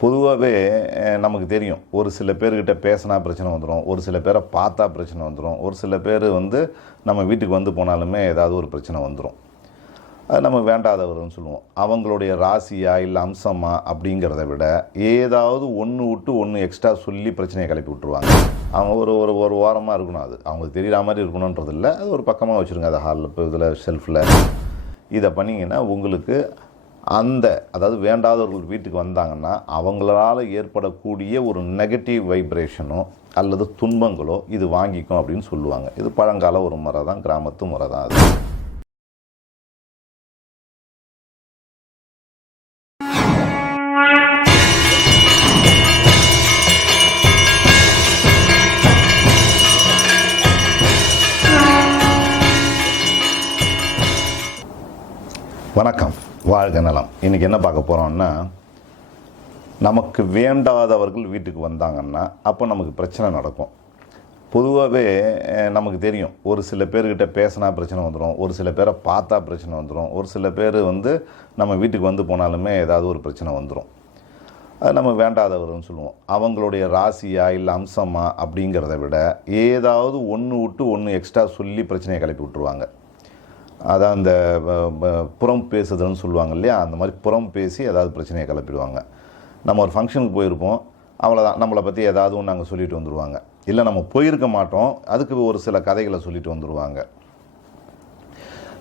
பொதுவாகவே நமக்கு தெரியும். ஒரு சில பேர்கிட்ட பேசினா பிரச்சனை வந்துடும் ஒரு சில பேரை பார்த்தா பிரச்சனை வந்துடும் ஒரு சில பேர் வந்து நம்ம வீட்டுக்கு வந்து போனாலுமே ஏதாவது ஒரு பிரச்சனை வந்துடும் அது நம்ம வேண்டாதவர்னு சொல்லுவோம். அவங்களுடைய ராசியா இல்லை அம்சமா அப்படிங்கிறத விட ஏதாவது ஒன்று விட்டு ஒன்று எக்ஸ்ட்ரா சொல்லி பிரச்சனையை கிளப்பி விட்ருவாங்க அவங்க ஒரு ஒரு ஒரு வாரமாக இருக்கணும் அது. அவங்களுக்கு தெரியுற மாதிரி இருக்கணுன்றது இல்லை அது ஒரு பக்கமாக வச்சுருங்க. அதை ஹாலில் இப்போ இதில் ஷெல்ஃபில் இதை பண்ணிங்கன்னா உங்களுக்கு அந்த அதாவது வேண்டாதவர்கள் வீட்டுக்கு வந்தாங்கன்னா அவங்களால ஏற்படக்கூடிய ஒரு நெகட்டிவ் வைப்ரேஷனோ அல்லது துன்பங்களோ இது வாங்கிக்கும் அப்படின்னு சொல்லுவாங்க. இது பழங்கால ஒரு முறை தான் கிராமத்து முறை தான் அது. வாழ்க நலம். இன்றைக்கி என்ன பார்க்க போகிறோம்னா நமக்கு வேண்டாதவர்கள் வீட்டுக்கு வந்தாங்கன்னா அப்போ நமக்கு பிரச்சனை நடக்கும். பொதுவாகவே நமக்கு தெரியும். ஒரு சில பேர்கிட்ட பேசினா பிரச்சனை வந்துடும் ஒரு சில பேரை பார்த்தா பிரச்சனை வந்துடும் ஒரு சில பேர் வந்து நம்ம வீட்டுக்கு வந்து போனாலுமே ஏதாவது ஒரு பிரச்சனை வந்துடும் அது நம்ம வேண்டாதவர்னு சொல்லுவோம். அவங்களுடைய ராசியா இல்லை அம்சமா அப்படிங்கிறத விட ஏதாவது ஒன்று விட்டு ஒன்று எக்ஸ்ட்ரா சொல்லி பிரச்சனையை கிளப்பி விட்ருவாங்க அதான் அந்த ப- புறம் பேசுதல்னு சொல்லுவாங்க இல்லையா? அந்த மாதிரி புறம் பேசி ஏதாவது பிரச்சனையை கிளப்பிடுவாங்க. நம்ம ஒரு ஃபங்க்ஷனுக்கு போயிருப்போம். அவ்வளோதான் நம்மளை பற்றி ஏதாவது ஒன்று அங்கே சொல்லிட்டு வந்துடுவாங்க இல்லை நம்ம போயிருக்க மாட்டோம். அதுக்கு ஒரு சில கதைகளை சொல்லிட்டு வந்துடுவாங்க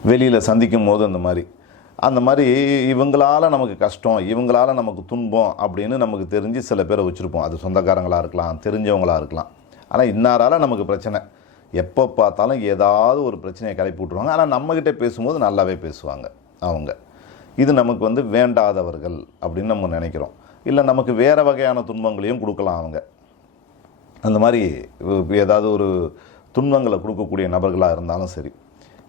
வெளியில் சந்திக்கும் போது அந்த மாதிரி. அந்த மாதிரி இவங்களால நமக்கு கஷ்டம் இவங்களால் நமக்கு துன்பம் அப்படின்னு நமக்கு தெரிஞ்சு சில பேரை வச்சுருப்போம். அது சொந்தக்காரங்களாக இருக்கலாம் தெரிஞ்சவங்களாக இருக்கலாம். ஆனால் இன்னாரால் நமக்கு பிரச்சனை. எப்போ பார்த்தாலும் ஏதாவது ஒரு பிரச்சனையை கிளப்பி விட்ருவாங்க ஆனால் நம்மக்கிட்ட பேசும்போது நல்லாவே பேசுவாங்க அவங்க. இது நமக்கு வந்து வேண்டாதவர்கள் அப்படின்னு நம்ம நினைக்கிறோம். இல்லை நமக்கு வேறு வகையான துன்பங்களையும் கொடுக்கலாம் அவங்க. அந்த மாதிரி ஏதாவது ஒரு துன்பங்களை கொடுக்கக்கூடிய நபர்களாக இருந்தாலும் சரி.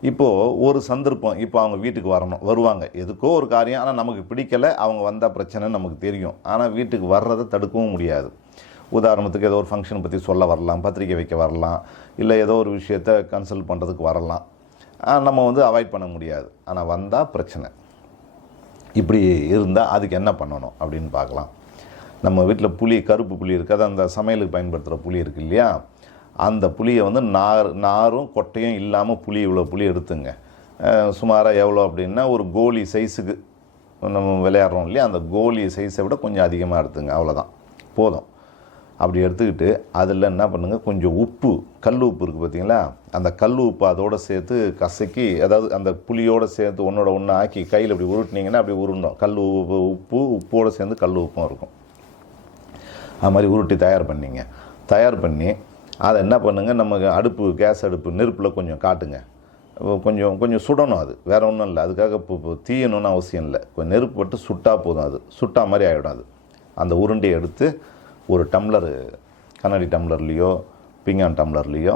இப்போது ஒரு சந்தர்ப்பம் இப்போ அவங்க வீட்டுக்கு வரணும் வருவாங்க. எதுக்கோ ஒரு காரியம் ஆனால் நமக்கு பிடிக்கலை அவங்க வந்தால் பிரச்சனைன்னு நமக்கு தெரியும். ஆனால் வீட்டுக்கு வர்றதை தடுக்கவும் முடியாது. உதாரணத்துக்கு ஏதோ ஒரு ஃபங்க்ஷன் பற்றி சொல்ல வரலாம் பத்திரிக்கை வைக்க வரலாம் இல்லை ஏதோ ஒரு விஷயத்த கன்சல்ட் பண்ணுறதுக்கு வரலாம். நம்ம வந்து அவாய்ட் பண்ண முடியாது. ஆனால் வந்தால் பிரச்சனை. இப்படி இருந்தால் அதுக்கு என்ன பண்ணணும் அப்படின்னு பார்க்கலாம். நம்ம வீட்டில் புளி கருப்பு புளி இருக்குது அது அந்த சமையலுக்கு பயன்படுத்துகிற புளி இருக்குது இல்லையா? அந்த புளியை வந்து நார் நாரும் கொட்டையும் இல்லாமல் புளி இவ்வளோ புளி எடுத்துங்க. சுமாராக எவ்வளோ அப்படின்னா ஒரு கோலி சைஸுக்கு நம்ம விளையாடுறோம் இல்லையா? அந்த கோலி சைஸை விட கொஞ்சம் அதிகமாக எடுத்துங்க. அவ்வளோதான் போதும். அப்படி எடுத்துக்கிட்டு அதில் என்ன பண்ணுங்கள் கொஞ்சம் உப்பு கல் உப்பு இருக்குது பார்த்தீங்களா? அந்த கல் உப்பு அதோடு சேர்த்து கசக்கி அதாவது அந்த புளியோடு சேர்த்து ஒன்றோட ஒன்று ஆக்கி கையில் இப்படி உருட்டினீங்கன்னா அப்படி உருண்டோம். கல் உப்பு உப்பு உப்போடு சேர்ந்து கல் உப்பும் இருக்கும். அது மாதிரி உருட்டி தயார் பண்ணிங்க. தயார் பண்ணி அதை என்ன பண்ணுங்கள் நம்ம அடுப்பு கேஸ் அடுப்பு நெருப்பில் கொஞ்சம் காட்டுங்க. கொஞ்சம் கொஞ்சம் சுடணும் அது. வேறு ஒன்றும் இல்லை. அதுக்காக இப்போ இப்போ தீயணும்னு அவசியம் இல்லை. கொஞ்சம் நெருப்பு பட்டு சுட்டா போதும் அது. சுட்டா மாதிரி ஆகிடும் அது. அந்த உருண்டையை எடுத்து ஒரு டம்ளரு கண்ணாடி டம்ளர்லேயோ பீங்கான் டம்ளர்லேயோ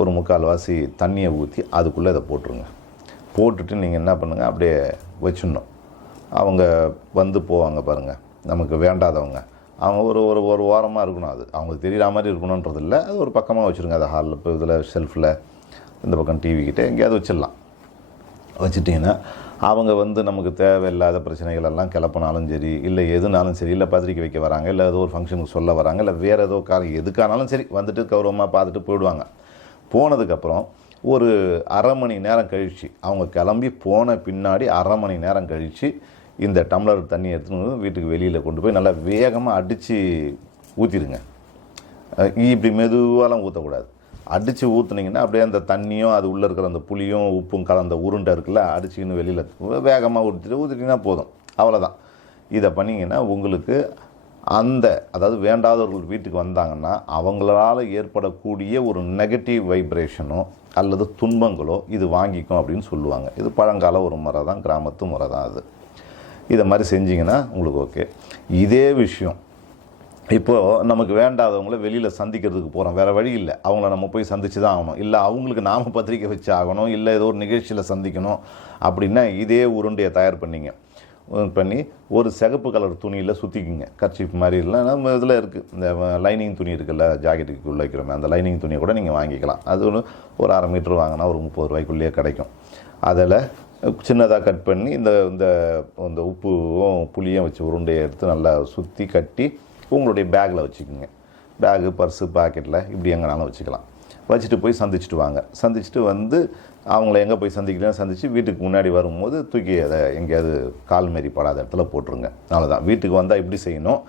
ஒரு முக்கால்வாசி தண்ணியை ஊற்றி அதுக்குள்ளே இதை போட்டுருங்க. போட்டுட்டு நீங்கள் என்ன பண்ணுங்கள் அப்படியே வச்சிடணும். அவங்க வந்து போவாங்க பாருங்கள் நமக்கு வேண்டாதவங்க. அவங்க ஒரு ஒரு ஒரு வாரமாக இருக்கணும் அது. அவங்களுக்கு தெரியுற மாதிரி இருக்கணுன்றது இல்லை அது ஒரு பக்கமாக வச்சுருங்க. அதை ஹாலில் இப்போ இதில் ஷெல்ஃபில் இந்த பக்கம் டிவி கிட்டே எங்கேயாவது வச்சிடலாம். வச்சுட்டிங்கன்னா அவங்க வந்து நமக்கு தேவையில்லாத பிரச்சனைகள் எல்லாம் கிளப்பினாலும் சரி இல்லை எதுனாலும் சரி இல்லை பத்திரிக்கை வைக்க வராங்க இல்லை ஏதோ ஒரு ஃபங்க்ஷனுக்கு சொல்ல வராங்க இல்லை வேறு ஏதோ காரணம் எதுக்கானாலும் சரி வந்துட்டு கௌரவமாக பார்த்துட்டு போயிடுவாங்க. போனதுக்கப்புறம் ஒரு அரை மணி நேரம் கழித்து அவங்க கிளம்பி போன பின்னாடி அரை மணி நேரம் கழித்து இந்த டம்ளர் தண்ணி எடுத்துன்னு வீட்டுக்கு வெளியில் கொண்டு போய் நல்லா வேகமாக அடித்து ஊற்றிடுங்க இப்படி மெதுவாலாம் ஊற்றக்கூடாது அடித்து ஊற்றுனீங்கன்னா அப்படியே அந்த தண்ணியும் அது உள்ளே இருக்கிற அந்த புளியும் உப்பும் கலந்த உருண்டை இருக்குல்ல அடிச்சுக்கின்னு வெளியில் வேகமாக ஊற்றிட்டு ஊற்றிட்டிங்கன்னா போதும். அவ்வளோதான் இதை பண்ணிங்கன்னா உங்களுக்கு அந்த அதாவது வேண்டாதவர்கள் வீட்டுக்கு வந்தாங்கன்னா அவங்களால ஏற்படக்கூடிய ஒரு நெகட்டிவ் வைப்ரேஷனோ அல்லது துன்பங்களோ இது வாங்கிக்கும் அப்படின்னு சொல்லுவாங்க. இது பழங்கால ஒரு முறை தான் கிராமத்து முறை தான் அது. இதை மாதிரி செஞ்சிங்கன்னா உங்களுக்கு ஓகே இதே விஷயம் இப்போது நமக்கு வேண்டாதவங்கள வெளியில் சந்திக்கிறதுக்கு போகிறோம் வேறு வழி இல்லை. அவங்கள நம்ம போய் சந்திச்சு தான் ஆகணும். இல்லை அவங்களுக்கு நாம பத்திரிக்கை வச்சு ஆகணும். இல்லை ஏதோ ஒரு நிகழ்ச்சியில் சந்திக்கணும் அப்படின்னா இதே உருண்டையை தயார் பண்ணிங்க. பண்ணி ஒரு சிகப்பு கலர் துணியில் சுற்றிக்குங்க கர்ச்சீஃப் மாதிரி இல்லை நம்ம இதில் இருக்குது இந்த லைனிங் துணி இருக்குல்ல ஜாக்கெட்டுக்கு உள்ள வைக்கிறோமே அந்த லைனிங் துணியை கூட நீங்கள் வாங்கிக்கலாம். அது ஒன்று ஒரு அரை மீட்டர் வாங்கினா ஒரு முப்பது ரூபாய்க்குள்ளேயே கிடைக்கும். அதில் சின்னதாக கட் பண்ணி இந்த இந்த இந்த உப்பும் புளியும் வச்சு உருண்டையை எடுத்து நல்லா சுற்றி கட்டி உங்களுடைய பேக்கில் வச்சுக்கோங்க. பேகு பர்ஸு பாக்கெட்டில் இப்படி எங்கேனாலும் வச்சுக்கலாம். வச்சுட்டு போய் சந்திச்சுட்டு வாங்க. சந்திச்சுட்டு வந்து அவங்கள எங்கே போய் சந்திக்கலாம் சந்தித்து வீட்டுக்கு முன்னாடி வரும்போது தூக்கி அதை எங்கேயாவது கால் மாரி படாத இடத்துல போட்டுருங்க. அவ்வளோதான் வீட்டுக்கு வந்தால் இப்படி செய்யணும்.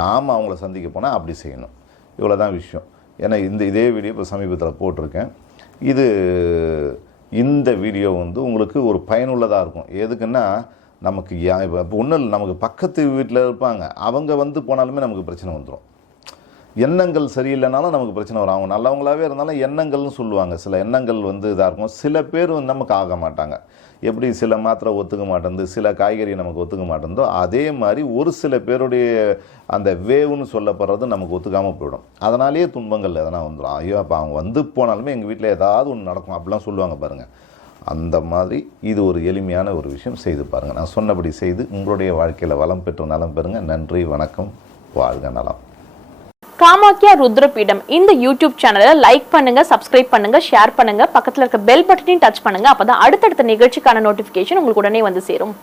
நாம் அவங்கள சந்திக்க போனால் அப்படி செய்யணும். இவ்வளோ தான் விஷயம். ஏன்னா இந்த இதே வீடியோ இப்போ சமீபத்தில் போட்டிருக்கேன். இது இந்த வீடியோ வந்து உங்களுக்கு ஒரு பயனுள்ளதாக இருக்கும். எதுக்குன்னா நமக்கு யா- இப்போ ஒன்றும் இல்லை நமக்கு பக்கத்து வீட்டில் இருப்பாங்க. அவங்க வந்து போனாலுமே நமக்கு பிரச்சனை வந்துடும் எண்ணங்கள் சரியில்லைனாலும் நமக்கு பிரச்சனை வரும். அவங்க நல்லவங்களாகவே இருந்தாலும் எண்ணங்கள்னு சொல்லுவாங்க. சில எண்ணங்கள் வந்து இதாக இருக்கும். சில பேர் வந்து நமக்கு ஆக மாட்டாங்க. எப்படி சில மாத்திரை ஒத்துக்க மாட்டேங்குது சில காய்கறி நமக்கு ஒத்துக்க மாட்டேங்குதோ அதே மாதிரி ஒரு சில பேருடைய அந்த வேவுன்னு சொல்லப்படுறது நமக்கு ஒத்துக்காமல் போயிடும். அதனாலேயே துன்பங்கள் எதனா வந்துடும் ஐயோ அப்போ அவங்க வந்து போனாலுமே எங்கள் வீட்டில் ஏதாவது ஒன்று நடக்கும். அப்படிலாம் சொல்லுவாங்க பாருங்கள் அந்த மாதிரி இது ஒரு எளிமையான ஒரு விஷயம் செய்து பாருங்கள் நான் சொன்னபடி செய்து உங்களுடைய வாழ்க்கையில் வளம் பெற்று நலம் பெறுங்க. நன்றி வணக்கம் வாழ்க நலம். காமாக்கியா ருத்ரபீடம். இந்த யூடியூப் சேனலை லைக் பண்ணுங்க சப்ஸ்கிரைப் பண்ணுங்க ஷேர் பண்ணுங்க. பக்கத்தில் இருக்க பெல் பட்டனையும் டச் பண்ணுங்க. அப்பதான் அடுத்தடுத்த நிகழ்ச்சிக்கான நோட்டிபிகேஷன் உங்களுக்கு உடனே வந்து சேரும்.